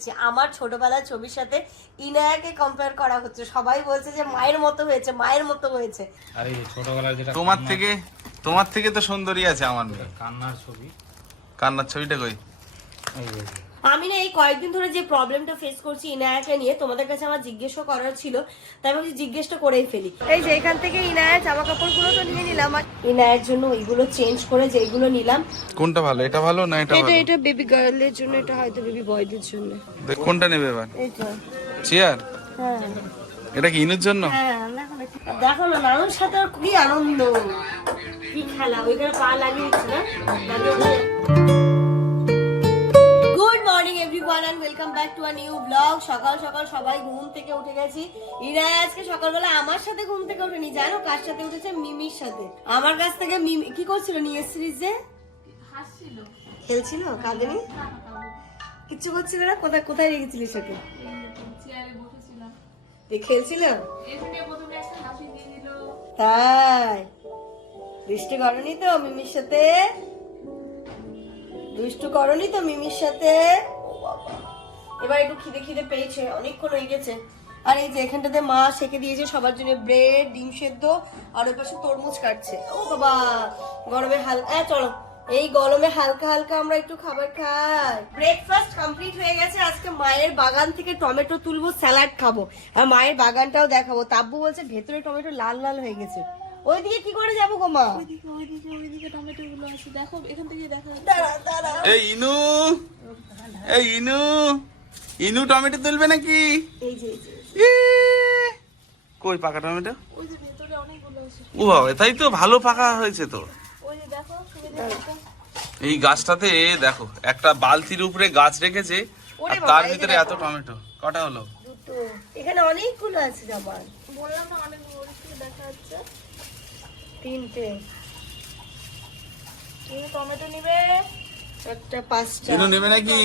যে আমার ছোটবেলার ছবির সাথে ইনায়াকে কম্পেয়ার করা হচ্ছে। সবাই বলছে যে মায়ের মতো হয়েছে মায়ের মতো হয়েছে। আর এই ছোটবেলার যেটা তোমার কান্নার- থেকে তোমার থেকে তো সুন্দরী আছে আমার মেয়ে। কান্নার ছবি। কান্নার ছবিটা কই? এই যে, আমি না এই কয়েকদিন ধরে যে প্রবলেমটা ফেস করছি ইনায়াকে নিয়ে তোমাদের কাছে আমার জিজ্ঞেসও করার ছিল তাই ভাবছি জিজ্ঞেসটা করেই ফেলি। এই যে এখান থেকে ইনায়া জামা কাপড়গুলো তো নিয়ে নিলাম আর ইনায়ার জন্য ওইগুলো চেঞ্জ করে যেগুলো নিলাম। কোনটা ভালো এটা ভালো না এটা এটা এটা বেবি গার্লের জন্য এটা হয়তো বেবি বয়দের জন্য। দেখ কোনটা নেবে এবার? এইটা। চেয়ার? হ্যাঁ। এটা কি ইনুর জন্য? হ্যাঁ দেখো। না, নানুর সাথে আর কি আনন্দ। কি খেলা ওইখানে পা লাগিয়ে দিচ্ছে না back to a new blog সকাল সকাল সবাই ঘুম থেকে উঠে গেছি। ইরায় আজকে সকালবেলা আমার সাথে ঘুম থেকে উঠেনি জানো কার সাথে উঠেছে? মিমির সাথে। আমার কাছ থেকে মিমি কি করছিল নিয়ে এসছিলিস যে খেলছিল? কাঁদেনি? কিচ্ছু করছিল না? কোথায় কোথায় রেখেছিলিস ওকে? খেলছিল? তাই? দুষ্টু করনি তো মিমির সাথে? দুষ্টু করনি তো মিমির সাথে? ও বাবা। এবার একটু খিদে খিদে পেয়েছে অনেকক্ষণ হয়ে গেছে। আর এই যে এখানটাতে মা সেকে দিয়েছে সবার জন্য ব্রেড ডিম সেদ্ধ আর ওই পাশে তরমুজ কাটছে। ও বাবা গরমে হালকা হ্যাঁ চলো। এই গরমে হালকা হালকা আমরা একটু খাবার খাই। ব্রেকফাস্ট কমপ্লিট হয়ে গেছে আজকে মায়ের বাগান থেকে টমেটো তুলবো স্যালাড খাব। আর মায়ের বাগানটাও দেখাবো। তাব্বু বলছে ভেতরে টমেটো লাল লাল হয়ে গেছে। ওইদিকে কি করে যাব গো মা? দাঁড়া দাঁড়া। এই ইনু এই ইনু। ইনু টমেটো তুলবে নাকি! কই পাকা টমেটো? ও বাবা তাই তো ভালো পাকা হয়েছে তো। এই গাছটাতে দেখো একটা বালতির উপরে গাছ রেখেছে আর তার ভিতরে এত টমেটো। কটা হলো? এখানে অনেকগুলো আছে জামার তিনটে। টমেটো নিবে চারটা পাঁচটা। নেবে নাকি?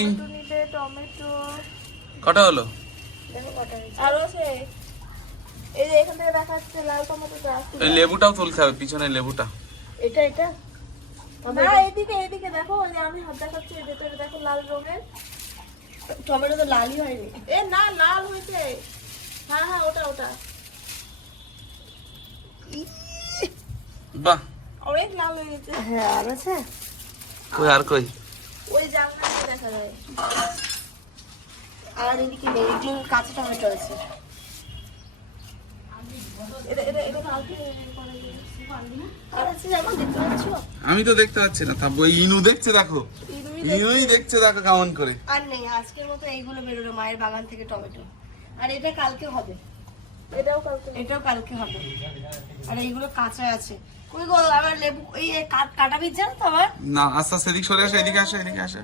টমেটো। কটা হলো? কটা হয়েছে। আছে। এই যে এখান থেকে দেখা যাচ্ছে লাল টমেটো গাছ লেবুটাও তুলতে হবে পিছনে লেবুটা। এটা এটা? না এদিকে এদিকে দেখো ওই যে আমি হাত দেখাচ্ছি ভেতরে দেখো লাল রঙের। টমেটো তো লালই হয়নি। এ না লাল হয়েছে। হ্যাঁ হ্যাঁ ওটা ওটা। বাহ। অনেক লাল হয়ে গেছে। হ্যাঁ আর আছে? কই আর কই? ওই জানলা দেখা যায়। আর এদিকে নেই কাঁচা টমেটো আছে। আমি তো দেখতে পাচ্ছি না তা ওই ইনু দেখছে দেখো। ইনুই দেখছে। দেখো কেমন করে। আর নেই আজকের মতো এইগুলো বেরোলো মায়ের বাগান থেকে টমেটো। আর এটা কালকে হবে। এটাও কালকে এটাও কালকে হবে। আর এইগুলো কাঁচা আছে। ওই গো আবার লেবু এই কাটা বীজ জানো তো আমার? না আস্তে আস্তে এদিক সরে আসে এদিকে আসে এদিকে আসে।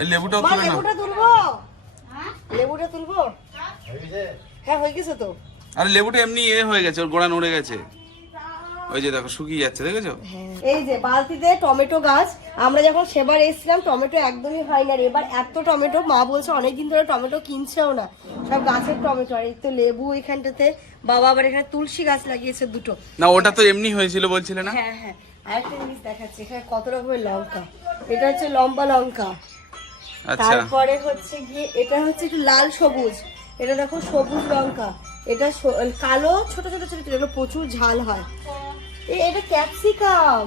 এই লেবুটাও তুলে নাও। লেবুটা তুলবো? লেবুটা তুলবো? হ্যাঁ হয়ে গেছে তো। আরে লেবুটা এমনি এ হয়ে গেছে ওর গোড়া নড়ে গেছে। ওই যে দেখো শুকিয়ে যাচ্ছে দেখেছ? এই যে বালতিতে টমেটো গাছ আমরা যখন সেবার এসেছিলাম টমেটো একদমই হয় না আর এবার এত টমেটো মা বলছে অনেকদিন ধরে টমেটো কিনছেও না। সব গাছের টমেটো আর এই তো লেবু এখানটাতে। বাবা আবার এখানে তুলসী গাছ লাগিয়েছে দুটো। না ওটা তো এমনি হয়েছিল বলছিলে না? হ্যাঁ হ্যাঁ আরেকটা জিনিস দেখাচ্ছি এখানে কত রকমের লঙ্কা। এটা হচ্ছে লম্বা লঙ্কা। তারপরে হচ্ছে গিয়ে এটা হচ্ছে একটু লাল সবুজ। এটা দেখো সবুজ লঙ্কা। এটা কালো ছোট ছোট ছোট ছোট এগুলো প্রচুর ঝাল হয়। এটা ক্যাপসিকাম।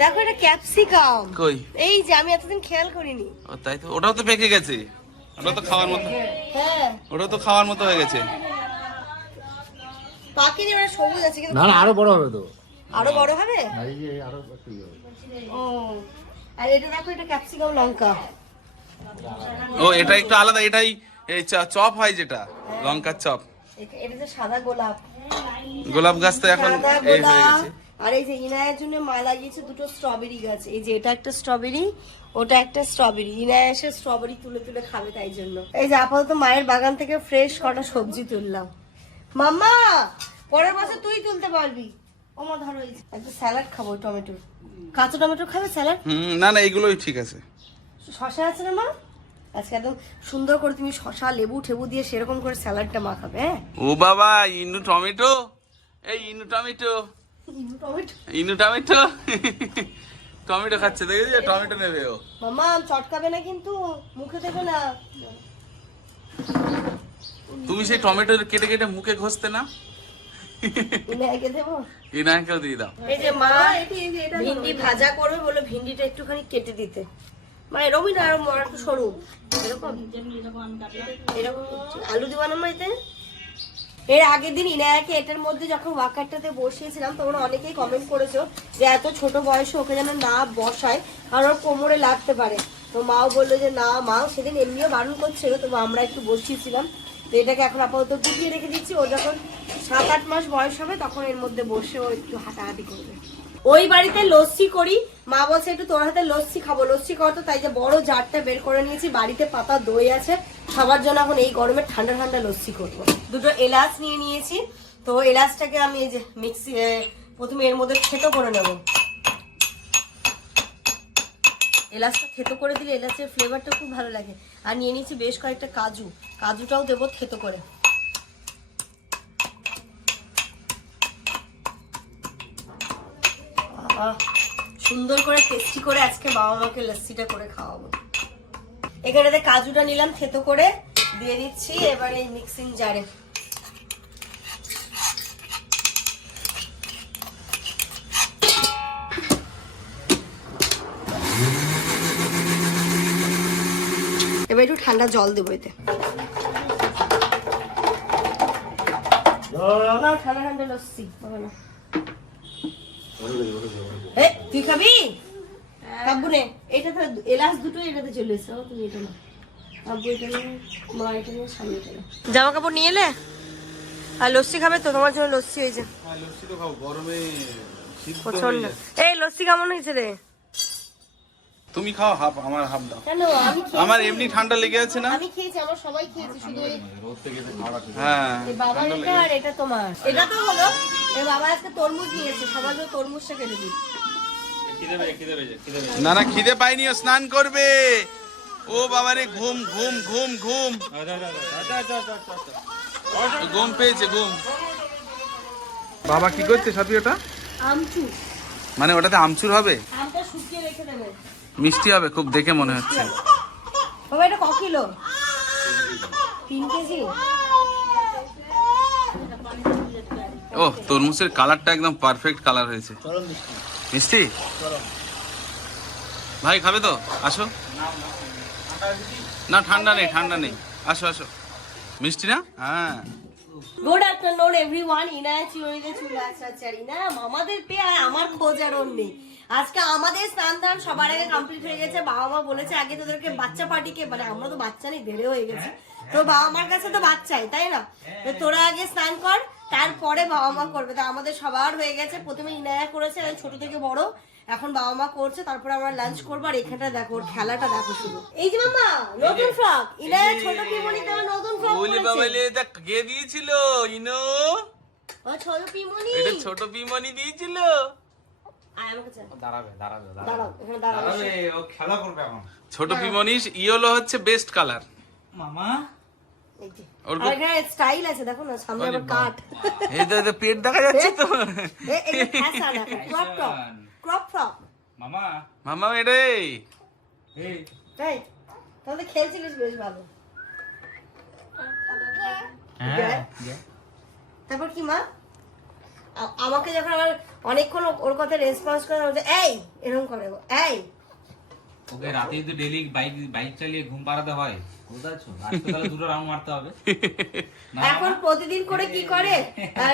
দেখো এটা ক্যাপসিকাম। কই? এই যে আমি এতদিন খেয়াল করিনি। ও তাই তো? ওটাও তো পেকে গেছে। ওটা তো খাওয়ার মতো। হ্যাঁ। ওটাও তো খাওয়ার মতো হয়ে গেছে। পাখিনি ওটা সবুজ আছে কিন্তু না না আরও বড় হবে তো। আরও বড় হবে? এই যে আরও একটু ইয়ে হবে। ও। আর এটা দেখো এটা ক্যাপসিকাম লঙ্কা। ও এটা একটু আলাদা এটাই এই চপ হয় যেটা লঙ্কার চপ। এটা যে সাদা গোলাপ। গোলাপ গাছ তো এখন এই হয়ে গেছে। আর এই যে ইনায়ের জন্য মা লাগিয়েছে দুটো স্ট্রবেরি গাছ। এই যে এটা একটা স্ট্রবেরি ওটা একটা স্ট্রবেরি ইনায় এসে স্ট্রবেরি তুলে তুলে খাবে তাই জন্য। এই যে আপাতত মায়ের বাগান থেকে ফ্রেশ কটা সবজি তুললাম। মাম্মা পরের বছর তুই তুলতে পারবি। ওমা ধরো একটা স্যালাড খাব টমেটো কাঁচা টমেটো খাবে স্যালাড? হুম না না এগুলোই ঠিক আছে। শশা আছে না মা? আজকে একদম সুন্দর করে তুমি শশা লেবু ঠেবু দিয়ে সেরকম করে স্যালাডটা মাখাবে হ্যাঁ? ও বাবা ইনু টমেটো? এই ইনু টমেটো। টমেটো? ইনু টমেটো? টমেটো খাচ্ছে দেখেছি টমেটো নেবে ও। মামা চটকাবে না কিন্তু মুখে দেবে না। তুমি সেই টমেটো কেটে কেটে মুখে ঘষতে না? ইনায়কে দেবো? ইনাকেও দিয়ে দাও। এই যে মা এটি এই যে এটা ভিন্ডি ভাজা করবে বলে ভিন্ডিটা একটুখানি কেটে দিতে। মা এরকমই না আরও একটু সরু। এরকম? এরকম আলু দিবা না এতে? এর আগের দিন ইনায়াকে এটার মধ্যে যখন ওয়াকারটাতে বসিয়েছিলাম তোমরা অনেকেই কমেন্ট করেছ যে এত ছোট বয়সে ওকে যেন না বসায় আর ওর কোমরে লাগতে পারে। তো মাও বলল যে না মা সেদিন এমনিও বারণ করছিল। তো আমরা একটু বসিয়েছিলাম। তো এটাকে এখন আপাতত গুটিয়ে রেখে দিচ্ছি। ও যখন সাত আট মাস বয়স হবে, তখন এর মধ্যে বসে ও একটু হাঁটাহাঁটি করবে। ওই বাড়িতে লস্যি করি। মা বলছে, একটু তোর হাতে লস্যি খাব। লস্যি খাওয়া তো তাই যে বড় জারটা বের করে নিয়েছি। বাড়িতে পাতা দই আছে। সবার জন্য এখন এই গরমে ঠান্ডা ঠান্ডা লস্যি করব। দুটো এলাচ নিয়ে নিয়েছি। তো এলাচটাকে আমি এই যে মিক্সি প্রথমে এর মধ্যে থেতো করে নেব। এলাচটা থেতো করে দিলে এলাচের ফ্লেভারটা খুব ভালো লাগে। আর নিয়ে নিয়েছি বেশ কয়েকটা কাজু। কাজুটাও দেবো থেতো করে। সুন্দর করে টেস্টি করে আজকে বাবা মাকে লস্যিটা করে খাওয়াবো। এখানেতে কাজুটা নিলাম থেতো করে, দিয়ে দিচ্ছি এবার এই মিক্সিং জারে এবার একটু ঠান্ডা জল দেবো এতে। ঠান্ডা ঠান্ডা লস্যি তুই খাবি? এটা তো এলাচ দুটো এটাতে চলে এসছে। ও, তুমি এটা না। জামা কাপড় নিয়ে এলে? আর লস্যি খাবে তো তোমার জন্য লস্যি হয়েছে। লস্যি তো খাও গরমে সিদ্ধ প্রচণ্ড এই লস্যি কেমন হয়েছে রে? তুমি খাও হাফ আমার হাফ দাও। আমার এমনি ঠান্ডা লেগে আছে না? আমি খেয়েছি আমার সবাই খেয়েছে শুধু হ্যাঁ এই এটা আর এটা তোমার। এটা তো হলো এর বাবা আজকে তরমুজ নিয়েছে সবার জন্য তরমুজটা কেটে দিই। না না খিদে পাইনি ও স্নান করবে। ও বাবারে ঘুম ঘুম ঘুম ঘুম। ঘুম পেয়েছে ঘুম। বাবা কি করছে সাথী ওটা? মানে ওটাতে আমচুর হবে? আমটা শুকিয়ে রেখে দেবে। মিষ্টি হবে খুব দেখে মনে হচ্ছে। বাবা এটা ক কিলো? তিন কেজি? ও তরমুজের কালারটা একদম পারফেক্ট কালার হয়েছে। মিষ্টি। ভাই খাবে তো? আসো। না ঠান্ডা নেই ঠান্ডা নেই। আসো আসো। মিষ্টি না? হ্যাঁ। গুড আফটারনুন এভরিওয়ান ইনা চিরনিতে চলে আসছে আর ইনা মামাদের পেয়ে আর আমার খোঁজ আর নেই। আজকে আমাদের স্নান দান সবার আগে কমপ্লিট হয়ে গেছে। বাবা মা বলেছে আগে তোদেরকে বাচ্চা পার্টিকে মানে আমরা তো বাচ্চা নেই দেরে হয়ে গেছে। তো বাবা মার কাছে তো বাচ্চাই তাই না? তোরা আগে স্নান কর তারপরে বাবা মা করবে। তো আমাদের সবার হয়ে গেছে। প্রথমে ইনায়া করেছে ছোট থেকে বড়। এখন বাবা মা করছে তারপরে আমরা লাঞ্চ করব। আর এখানটা দেখো ওর খেলাটা দেখো শুধু। এই যে মামা নতুন ফ্রক ইনায়া ছোট পিমনি তোমার নতুন ফ্রক বলি পরেছে বাবালে এটা কে দিয়েছিল ইনো? ও ছোট পিমনি। এটা ছোট পিমনি দিয়েছিল। ছোট পিমনি ইয়েলো হচ্ছে বেস্ট কালার মামা। স্টাইল আছে দেখো না সামনে আবার কাট এই তো পেট দেখা যাচ্ছে তো। ক্রপ টপ মামা। মামা এরে এই। তাহলে খেলছিলিস বেশ ভালো। হ্যাঁ। তারপর কি মা? আমাকে যখন আমার অনেকক্ষণ ওর কথা রেসপন্স করে বলছে, এই! এরকম করে এই! ওকে রাতে তো ডেলি বাইক বাইক চালিয়ে ঘুম পাড়াতে হয়। কোথায় আছো আজকে তাহলে দুটো রাউন্ড মারতে হবে। না এখন প্রতিদিন করে কি করে?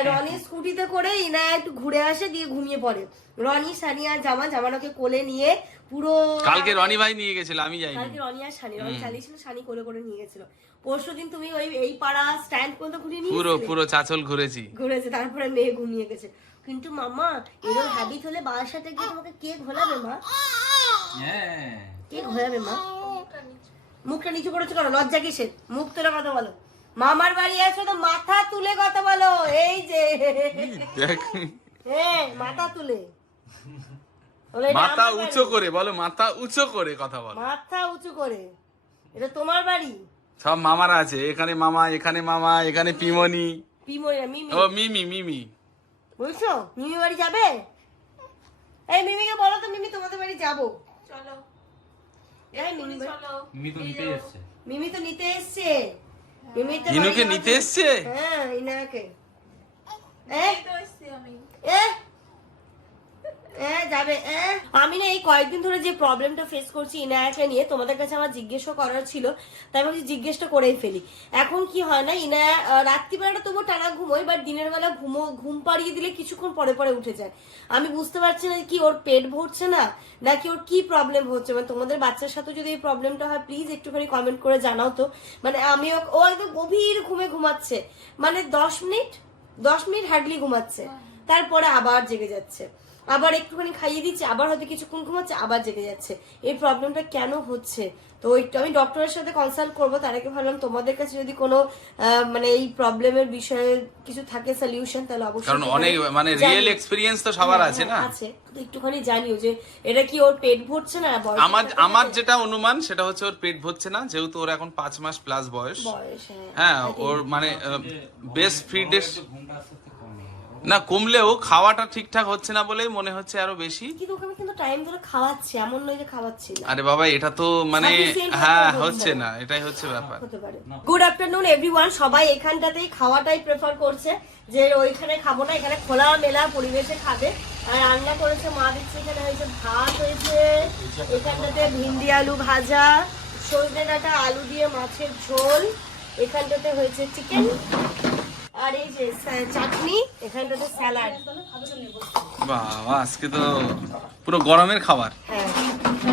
রনি স্কুটিতে করে ইনা একটু ঘুরে আসে দিয়ে ঘুমিয়ে পড়ে। রনি সানিয়া জামা জামানোকে কোলে নিয়ে পুরো কালকে রনি ভাই নিয়ে গেছিল আমি যাইনি। কালকে রনি আর সানি রনি চালিয়েছিল সানি কোলে করে নিয়ে গেছিল। পরশু দিন তুমি ওই এই পাড়া স্ট্যান্ড পর্যন্ত ঘুরিয়ে নিয়ে পুরো পুরো চাচল ঘুরেছি। ঘুরেছে তারপরে মেয়ে ঘুমিয়ে গেছে। কিন্তু মামা এরকম হ্যাবিট হলে বাবার সাথে গিয়ে তোমাকে কে ঘোলাবে মা? হ্যাঁ। কে ঘোলাবে মা? মুখটা নিচু করেছ কেন? লজ্জা কিসের? মুখ তুলে কথা বলো। মামার বাড়ি আছো তো মাথা তুলে কথা বলো। এই যে। হ্যাঁ মাথা তুলে। মাথা উঁচু করে বলো মাথা উঁচু করে কথা বলো। মাথা উঁচু করে। এটা তোমার বাড়ি? সব মামারা আছে। এখানে মামা এখানে মামা এখানে পিমনি। পিমনি মিমি। ও মিমি মিমি। বুঝছ মিমি বাড়ি যাবে? এই মিমিকে বলো তো মিমি তোমাদের বাড়ি যাব। চলো। এই মিমি চলো মিমি তো নিতে এসছে। মিমি তো নিতে এসছে। মিমি তো নিতে এসেছে? হ্যাঁ ইনাকে। এ এই তো এসছি আমি। এ, যাবে। আমি না এই কয়েকদিন ধরে যে প্রবলেমটা ফেস করছি ইনায়াকে নিয়ে তোমাদের কাছে আমার জিজ্ঞেসও করার ছিল তাই ভাবছি জিজ্ঞেসটা করেই ফেলি। এখন কি হয় না ইনায়া রাত্রিবেলাটা তবু টানা ঘুমোই বাট দিনের বেলা ঘুমো ঘুম পাড়িয়ে দিলে কিছুক্ষণ পরে পরে উঠে যায়। আমি বুঝতে পারছি না কি ওর পেট ভরছে না নাকি ওর কি প্রবলেম হচ্ছে। মানে তোমাদের বাচ্চার সাথে যদি এই প্রবলেমটা হয় প্লিজ একটুখানি কমেন্ট করে জানাও তো। মানে আমি ও- ও একদম গভীর ঘুমে ঘুমাচ্ছে। মানে দশ মিনিট দশ মিনিট হার্ডলি ঘুমাচ্ছে। তারপরে আবার জেগে যাচ্ছে। আবার একটুখানি খাইয়ে দিচ্ছে আবার হয়তো কিছুক্ষণ ঘুমাচ্ছে আবার জেগে যাচ্ছে। এই প্রবলেমটা কেন হচ্ছে? তো একটু আমি ডক্টরের সাথে কনসাল্ট করব তার আগে ভাবলাম তোমাদের কাছে যদি কোনো আহ, মানে এই প্রবলেমের বিষয়ে কিছু থাকে সলিউশন তাহলে অবশ্যই কারণ অনেক মানে রিয়েল এক্সপিরিয়েন্স তো সবার হ্যাঁ, আছে হ্যাঁ, না আছে। তো একটুখানি জানিও যে এটা কি ওর পেট ভরছে না আমার আমার যেটা অনুমান সেটা হচ্ছে ওর পেট ভরছে না যেহেতু ওর এখন পাঁচ মাস প্লাস বয়স। বয়স হ্যাঁ হ্যাঁ ওর মানে বেস্ট ফিডের ঘুমটা আস্তে আস্তে কমে না কমলেও খাওয়াটা ঠিকঠাক হচ্ছে না বলেই মনে হচ্ছে আরও বেশি। কিন্তু ওকে আমি কিন্তু টাইম ধরে খাওয়াচ্ছি এমন নয় যে খাওয়াচ্ছি না। আরে বাবা এটা তো মানে হ্যাঁ হচ্ছে না। না এটাই হচ্ছে ব্যাপার। গুড আফটারনুন এভরিওয়ান সবাই এখানটাতেই খাওয়াটাই প্রেফার করছে যে ওইখানে খাব না এখানে খোলা মেলা পরিবেশে খাবে। আর রান্না করেছে মা দিচ্ছে এখানে হয়েছে ভাত হয়েছে এখানটাতে ভিন্ডি আলু ভাজা সজনে ডাঁটা আলু দিয়ে মাছের ঝোল এখানটাতে হয়েছে চিকেন আর এই যে চাটনি এখানটাতে স্যালাড। বাবা আজকে তো পুরো গরমের খাবার। হ্যাঁ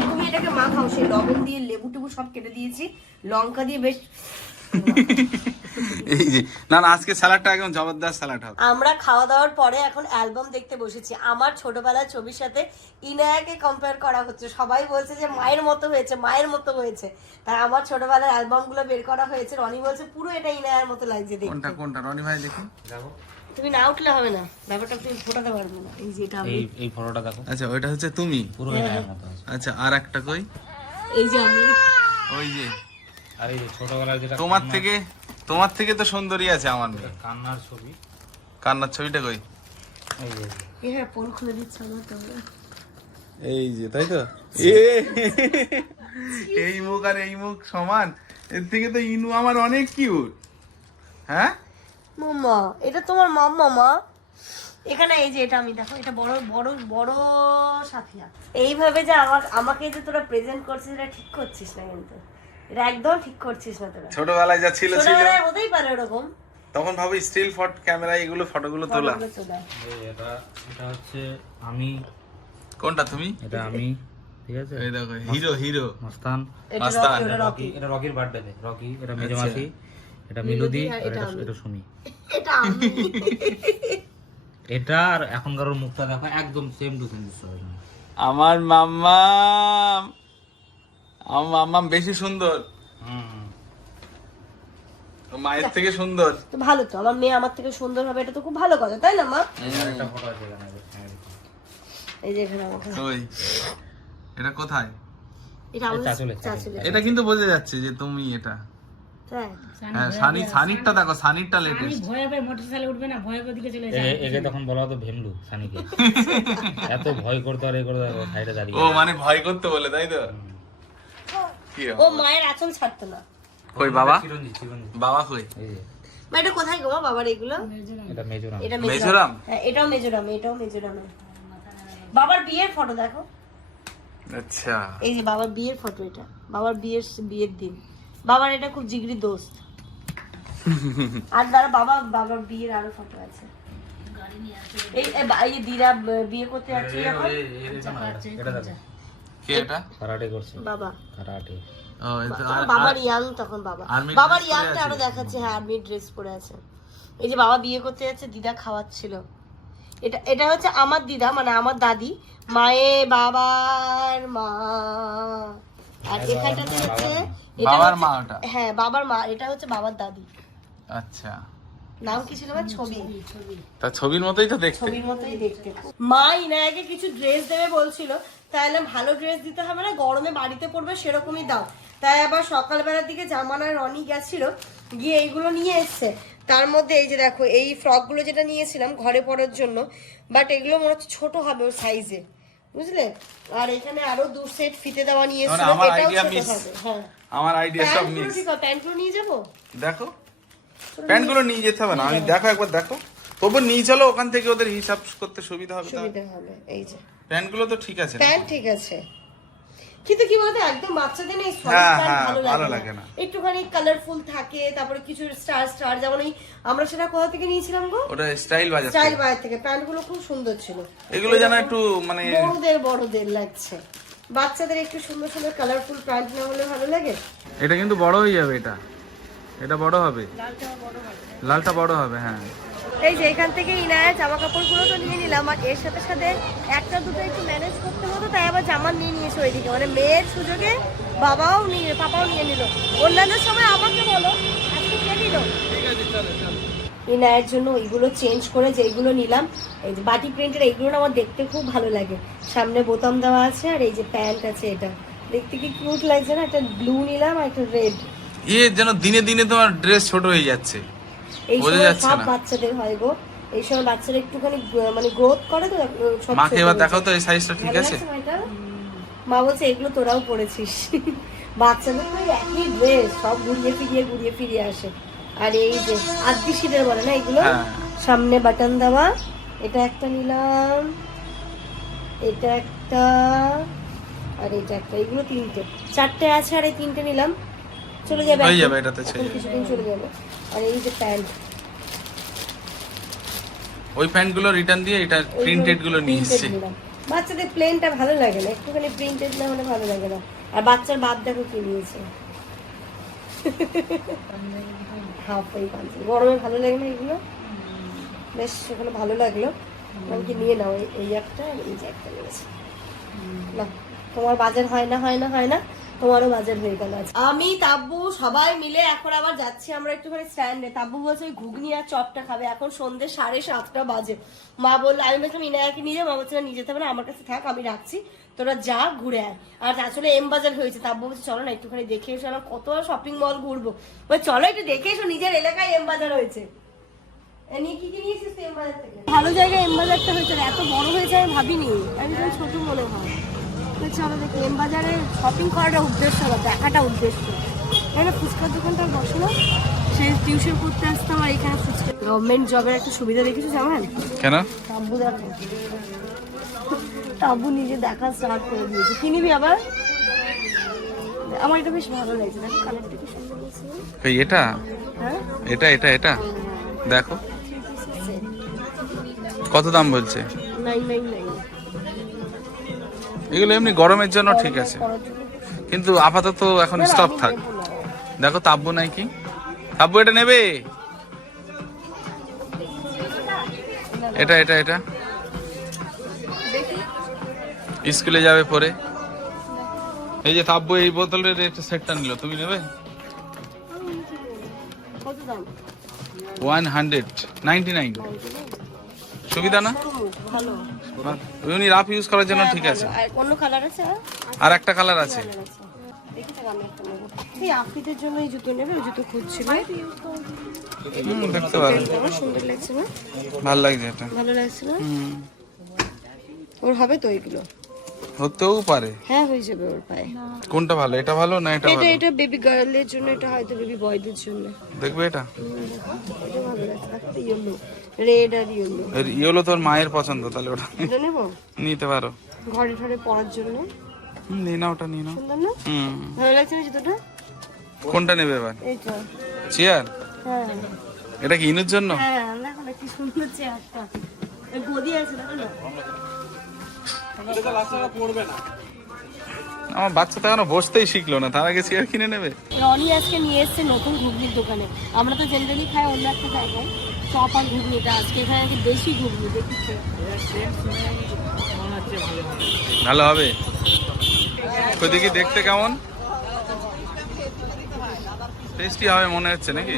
তুমি এটাকে মা খাও সেই লবণ দিয়ে লেবু টেবু সব কেটে দিয়েছি। লঙ্কা দিয়ে বেশ এই যে না না আজকে স্যালাডটা একদম জবরদস্ত স্যালাড হবে। আমরা খাওয়া দাওয়ার পরে এখন অ্যালবাম দেখতে বসেছি। আমার ছোটবেলার ছবির সাথে ইনায়াকে কম্পেয়ার করা হচ্ছে। সবাই বলছে যে মায়ের মতো হয়েছে মায়ের মতো হয়েছে। তাই আমার ছোটবেলার অ্যালবামগুলো বের করা হয়েছে। রনি বলছে পুরো এটা ইনায়ার মতো লাগছে দেখতে। কোনটা কোনটা? রনি ভাই দেখুন। দেখো। তুমি না উঠলে হবে না। ব্যাপারটা তুমি ফোটাতে পারবে না। এই যে এটা এই এই ফটোটা দেখো। আচ্ছা ওইটা হচ্ছে তুমি? পুরো এনায়ের মতো আচ্ছা আর একটা কই? এই যে আমি। ওই যে। আর এই যে ছোটবেলায় যেটা তোমার থেকে তোমার থেকে তো সুন্দরী আছে আমার মেয়ে। কান্নার ছবি। কান্নার ছবিটা কই? এই যে। এ হ্যাঁ খুলে দিচ্ছে আমার তো। এই যে তাই তো? এই মুখ আর এই মুখ সমান। এর থেকে তো ইনু আমার অনেক কিউট। হ্যাঁ? মাম্মা এটা তোমার মাম্মা মা। এখানে এই যে এটা আমি দেখো এটা বড় বড় বড় সাথিয়া। এইভাবে যে আমার আমাকে যে তোরা প্রেজেন্ট করছিস এটা ঠিক করছিস না কিন্তু। এটা একদম ঠিক করছিস না তোরা। ছোটবেলায় যা ছিল ছিল। ছোটবেলায় হতেই পারে ওরকম। তখন ভাবো স্টিল ফট ক্যামেরা এগুলো ফটোগুলো তোলা। এটা এটা হচ্ছে আমি। কোনটা তুমি? এটা আমি ঠিক আছে? এই দেখো হিরো হিরো। মস্তান। মাস্তান। রকি, এটা রকির বার্থডে রকি এটা মেজো আচ্ছা। মাসি এটা মিলুদি আর এটা এটা সুমি। এটা আমি। এটা আর এখনকার মুখটা দেখো একদম সেম টু সেম আমার মাম্মা আমার বেশি সুন্দর। হুম মায়ের থেকে সুন্দর। তো ভালো তো আমার মেয়ে আমার থেকে সুন্দর হবে এটা তো খুব ভালো কথা তাই না মা? একটা ফটো আছে হ্যাঁ, এই যে এখানে ওই এটা কোথায়? এটা কিন্তু বোঝা যাচ্ছে যে তুমি এটা। হ্যাঁ। হ্যাঁ সানি সানিরটা দেখো সানিরটা লেটেস্ট এ- একে তখন বলা হতো ভেমলু সানিকে। এত ভয় করতো আর এ করতো সাইডে দাঁড়িয়ে। ও মানে ভয় করতে বলে তাই তো? ও মায়ের আঁচল ছাড়তো না কই বাবা বাবা কই মা এটা কোথায় গো মা বাবার এগুলো এটা মেজোরাম এটা মেজোরাম? হ্যাঁ এটাও মেজোরাম এটাও মেজোরাম বাবার বিয়ের ফটো দেখো আচ্ছা এই যে বাবার বিয়ের ফটো এটা বাবার বিয়ের বিয়ের দিন বাবার এটা খুব জিগরি দোস্ত আর দাঁড়া বাবা বাবার বিয়ের আরও ফটো আছে এই ব- বিয়ে করতে যাচ্ছে এখন এটা দেখো কে এটা? কারাটে করছে। বাবা। কারাটে ও এটা তখন আর- বাবার ইয়াং তখন বাবা। বাবার ইয়াংটা আরও দেখাচ্ছে হ্যাঁ আর্মি ড্রেস পরে আছে। এই যে বাবা বিয়ে করতে যাচ্ছে দিদা খাওয়াচ্ছিল। এটা এটা হচ্ছে আমার দিদা মানে আমার দাদি মায়ে বাবার মা। আর এখানটাতে হচ্ছে বাবার মা। ওটা? হ্যাঁ বাবার মা এটা হচ্ছে বাবার দাদি। আচ্ছা। নাম কি ছিল আমার? ছবি। তা ছবির মতোই তো দেখতে। ছবির মতোই দেখতে। মা ইনায়াকে কিছু ড্রেস দেবে বলছিল তাহলে ভালো ড্রেস দিতে হবে না গরমে বাড়িতে পড়বে সেরকমই দাও। তাই আবার সকালবেলার দিকে জামানায় রনি গেছিল গিয়ে এইগুলো নিয়ে এসছে। তার মধ্যে এই যে দেখো এই ফ্রকগুলো যেটা নিয়েছিলাম ঘরে পরার জন্য বাট এগুলো মনে হচ্ছে ছোট হবে ওর সাইজে বুঝলে? আর এখানে আরও দু সেট ফিতে দেওয়া নিয়ে মানে এটাও ছোট হবে হ্যাঁ। আমার আইডিয়া সব মিস প্যান্টগুলো নিয়ে যাব? দেখো। প্যান্টগুলো নিয়ে যেতে হবে না আমি দেখো একবার দেখো। তবু নিয়ে চলো ওখান থেকে ওদের হিসাব করতে সুবিধা হবে সুবিধা হবে এই যে। প্যান্টগুলো তো ঠিক আছে প্যান্ট ঠিক আছে। কিন্তু কি বলতো একদম বাচ্চাদের না এই সলিড হ্যাঁ, প্যান্ট হ্যাঁ, ভালো লাগে না। না। একটুখানি কালারফুল থাকে তারপরে কিছু স্টার স্টার যেমন এই আমরা সেটা কোথা থেকে নিয়েছিলাম গো? ওটা স্টাইল বাজার স্টাইল বাজার থেকে। প্যান্টগুলো খুব সুন্দর ছিল। এগুলো যেন একটু মানে বড়দের বড়দের লাগছে। বাচ্চাদের একটু সুন্দর সুন্দর কালারফুল প্যান্ট না হলে ভালো লাগে? এটা কিন্তু বড় হয়ে যাবে এটা। এটা বড় হবে। লালটা বড় হবে। লালটা বড় হবে হ্যাঁ। এই যে এখান থেকে ইনায়া জামা কাপড়গুলো তো নিয়ে নিলাম আর এর সাথে সাথে একটা দুটো একটু ম্যানেজ করতে হতো তাই আবার জামা নিয়ে নিয়েছে ওইদিকে। মানে মেয়ের সুযোগে বাবাও নিয়ে পাপাও নিয়ে নিল। অন্যান্য সময় আমাকে বলো আজকে কে নিল? ইনায়ের জন্য ওইগুলো চেঞ্জ করে যেইগুলো নিলাম এই যে বাটি প্রিন্টের এইগুলো না আমার দেখতে খুব ভালো লাগে। সামনে বোতাম দেওয়া আছে আর এই যে প্যান্ট আছে এটা। দেখতে কি কিউট লাগছে না? একটা ব্লু নিলাম আর একটা রেড ইয়ে যেন দিনে দিনে তোমার ড্রেস ছোট হয়ে যাচ্ছে। এই সময় সব বাচ্চাদের হয় গো। এই সময় বাচ্চারা একটুখানি মানে গ্রোথ করে তো সব মাকে এবার দেখাও তো এই সাইজটা ঠিক আছে? মা বলছে এগুলো তোরাও পড়েছিস বাচ্চাদের ওই একই ড্রেস সব ঘুরিয়ে ফিরিয়ে ঘুরিয়ে ফিরিয়ে আসে। আর এই যে আদি শীতের বলে না এগুলো? হ্যাঁ। সামনে বাটন দেওয়া এটা একটা নিলাম এটা একটা আর এটা একটা এগুলো তিনটে। চারটে আছে আর এই তিনটে নিলাম। চলে যাবে হয়ে। যাবে, এটাতে। কিছুদিন চলে যাবে। আর এই যে প্যান্ট ওই প্যান্টগুলো রিটার্ন দিয়ে এটা প্রিন্টেডগুলো নিয়ে Printed বাচ্চাদের প্লেনটা ভালো লাগে না একটুখানি প্রিন্টেড না হলে ভালো লাগে না। আর বাচ্চার বাপ দেখো কি নিয়েছে। হাফ পাঞ্জাবি গরমে ভালো লাগে না এগুলো? বেশ সেখানে ভালো লাগল। আমি কি নিয়ে নাও এই- একটা এই যে একটা নিয়েছে। না তোমার বাজার হয় না হয় না হয় না? তোমারও বাজার হয়ে গেল। আমি তাব্বু সবাই মিলে এখন আবার যাচ্ছি আমরা একটুখানি স্ট্যান্ডে। তাব্বু বলছে ওই ঘুগনি আর চপটা খাবে। এখন সন্ধ্যে সাড়ে সাতটা বাজে। মা বলল আমি বলছিলাম ইনায়াকে নিয়ে যাব মা বলছে না, নিয়ে যেতে হবে না আমার কাছে থাক আমি রাখছি। তোরা যা ঘুরে আয়। আর আসলে এম বাজার হয়েছে। তাব্বু বলছে চলো না একটুখানি দেখে এসো আর কত শপিং মল ঘুরবো। বলে চলো একটু দেখে এসো নিজের এলাকায় এম বাজার হয়েছে। ভালো জায়গায় এম বাজারটা হয়েছে এত বড় হয়েছে আমি ভাবিনি। একদম ছোট মনে হয়। চলো দেখি এম বাজারে শপিং করাটা উদ্দেশ্য না দেখাটা উদ্দেশ্য। এখানে ফুচকার দোকানটা বসে না সে টিউশন করতে আসতাম আর এখানে ফুচকা গভর্নমেন্ট জবের একটা সুবিধা দেখেছ জানেন? কেন? তাব্বু দেখো। তাব্বু নিজে দেখা স্টার্ট করে দিয়েছে। কি নিবি আবার? আমার এটা বেশ ভালো লাগছে। দেখো কালারটা কি সুন্দর এই এটা? হ্যাঁ? এটা এটা এটা? দেখো। কত দাম বলছে? নাইন নাইন নাইন এগুলো এমনি গরমের জন্য ঠিক আছে। কিন্তু আপাতত এখন স্টপ থাক। দেখো তাব্বু নাই কি? তাব্বু এটা নেবে? এটা এটা এটা। স্কুলে যাবে পরে। এই যে তাব্বু এই বোতলের একটা সেটটা নিল। তুমি নেবে? One hundred ninety nine. সুবিধা না? ভালো। এমনি রাফ ইউজ করার জন্য ঠিক আছে? আর অন্য কালার আছে? আর? একটা কালার আছে। এই জন্য এই জুতো নেবে ওই জুতো খুঁজছিল। দেখতে পারো। সুন্দর লাগছে না ভালো লাগছে এটা। ভালো লাগছে না ওর হবে তো এগুলো? হতেও পারে। হ্যাঁ হয়ে যাবে ওর পায়ে। কোনটা ভালো এটা ভালো না এটা এটা ভালো? এটা বেবি গার্লের জন্য এটা হয়তো বেবি বয়দের জন্য। দেখবে এটা? এটা ভালো লাগছে ইয়েলো রেড আর ইয়েলো। এর ইয়েলো তোর মায়ের পছন্দ তাহলে ওটা এটা নেব? নিতে পারো। ঘরে ঘরে পরার জন্য হুম, নিয়ে নাও ওটা নিয়ে নাও। সুন্দর না? হুম। ভালো লাগছে না জুতোটা কোনটা নেবে এবার? এইটা। চেয়ার? হ্যাঁ। এটা কি ইনুর জন্য? হ্যাঁ দেখো না কি সুন্দর চেয়ারটা গদি আছে দেখো না? আমার বাচ্চা তো এখনও বসতেই শিখলো না তার আগে চেয়ার কিনে নেবে? রনি আজকে নিয়ে এসছে নতুন ঘুগনির দোকানে। আমরা তো জেনারেলি খাই অন্য একটা জায়গায় চপ আর ঘুগনিটা আজকে এখানে দেশি ঘুগনি দেখি ভালো হবে? তো দেখি দেখতে কেমন? টেস্টি হবে মনে হচ্ছে নাকি?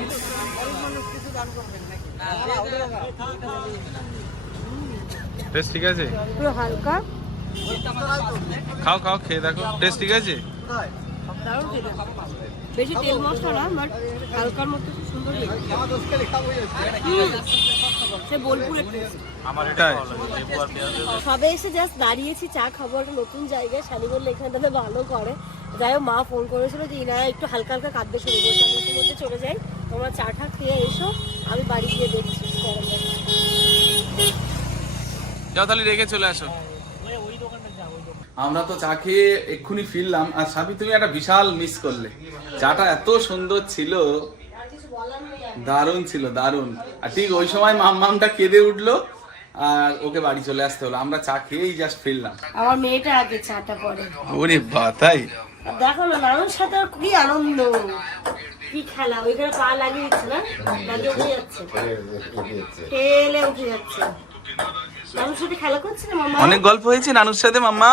টেস্ট ঠিক আছে? পুরো হালকা। খাও খাও খেয়ে দেখো। টেস্ট ঠিক আছে? দারুণ খেতে বেশি তেল মশলা না বাট হালকার মধ্যে সুন্দর সে। তাই সবে এসে জাস্ট দাঁড়িয়েছি চা খাব একটা নতুন জায়গায়। শালি বললে এখানটাতে ভালো করে। যাই হোক মা ফোন করেছিল যে ইনায়া একটু হালকা হালকা কাঁদতে শুরু করেছে আমি একটু মধ্যে চলে যাই। তোমরা চা টা খেয়ে এসো আমি বাড়ি গিয়ে দেখছি। যাও তাহলে রেখে চলে আসো। আমরা তো চা খেয়ে এক্ষুনি ফিরলাম আর সাবি তুমি একটা বিশাল মিস করলে। চাটা এত সুন্দর ছিল। দারুণ ছিল দারুণ। আর ঠিক ওই সময় মামমামটা কেঁদে উঠল আর ওকে বাড়ি চলে আসতে হলো। আমরা চা খেয়েই জাস্ট ফিরলাম। আমার মেয়েটা আগে চাটা পরে। ওরে বা তাই? দেখো না নানুর সাথে কি আনন্দ। কি খেলা ওইখানে পা লাগিয়ে দিচ্ছে না? লাগিয়ে উঠে যাচ্ছে। খেলে উঠে যাচ্ছে। নানুর সাথে খেলা করছে না মামা অনেক গল্প হয়েছে নানুর সাথে মাম্মা?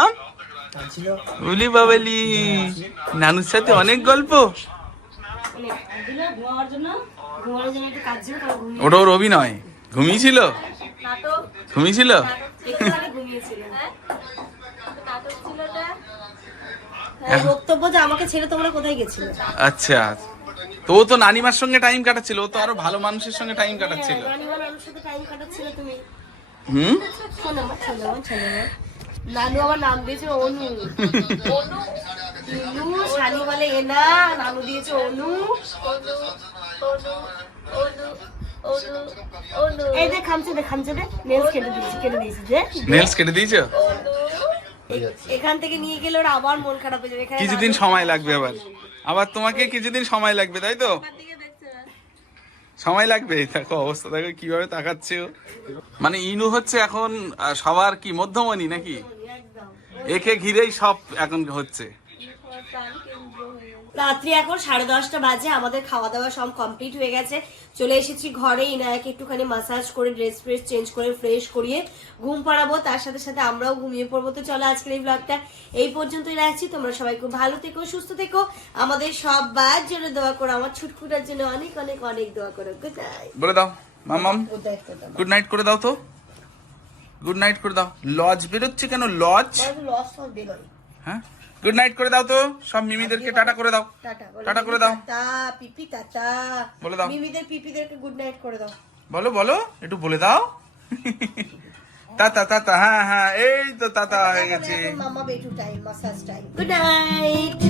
উলি বাবালি নানুর সাথে অনেক গল্প। ওটা ওর অভিনয়। ঘুমিয়েছিল? ঘুমিয়েছিল? বক্তব্য যে আমাকে ছেড়ে তোমরা কোথায় গেছিলে আচ্ছা। তো ও তো নানিমার সঙ্গে টাইম কাটাচ্ছিল। ও তো আরও ভালো মানুষের সঙ্গে টাইম কাটাচ্ছিল। হ্যাঁ, হুম? নানু আমার নাম দিয়েছে অনু। অনু? শানি বলে এনা নানু দিয়েছে অনু। এই খামছে দে খামছে দে। নেলস কেটে দিয়েছি কেটে দিয়েছি যে নেলস কেটে দিয়েছ? এখান থেকে নিয়ে গেলে ওরা আবার মন খারাপ হয়ে যাবে কিছুদিন সময় লাগবে আবার। আবার তোমাকে কিছুদিন সময় লাগবে তাই তো? সময় লাগবে? দেখো অবস্থা দেখো কীভাবে তাকাচ্ছে মানে ইনু হচ্ছে এখন সবার কি মধ্যমণি নাকি? একে ঘিরেই সব এখন হচ্ছে প্রাণ কেন্দ্র হয়ে গেছে রাত্রি এখন সাড়ে দশটা বাজে আমাদের খাওয়া দাওয়া সব কমপ্লিট হয়ে গেছে। চলে এসেছি ঘরে ইনায়াকে একটুখানি মাসাজ করে ড্রেস ফ্রেস চেঞ্জ করে ফ্রেশ করিয়ে ঘুম পাড়াবো। তার সাথে সাথে আমরাও ঘুমিয়ে পড়ব। তো চলো আজকের এই ব্লগটা এই পর্যন্তই রাখছি। তোমরা সবাই খুব ভালো থেকো সুস্থ থেকো। আমাদের সবার জন্য দোয়া করো আমার ছুটকুটার জন্য অনেক অনেক অনেক দোয়া করো। গুড নাইট বলে দাও মামাম গুড নাইট করে দাও তো। গুড নাইট করে দাও। লজ বেরোচ্ছে কেন? লজ বেরোয় হ্যাঁ? গুড নাইট করে দাও তো। সব মিমিদেরকে টাটা করে দাও। টাটা টাটা করে দাও। টাটা পিপি টাটা। বলে দাও। মিমিদের পিপিদেরকে গুড নাইট করে দাও। বলো বলো একটু বলে দাও। তাতা তাতা হ্যাঁ হ্যাঁ এই তো টাটা হয়ে গেছে। মামা বেটু time massage time good night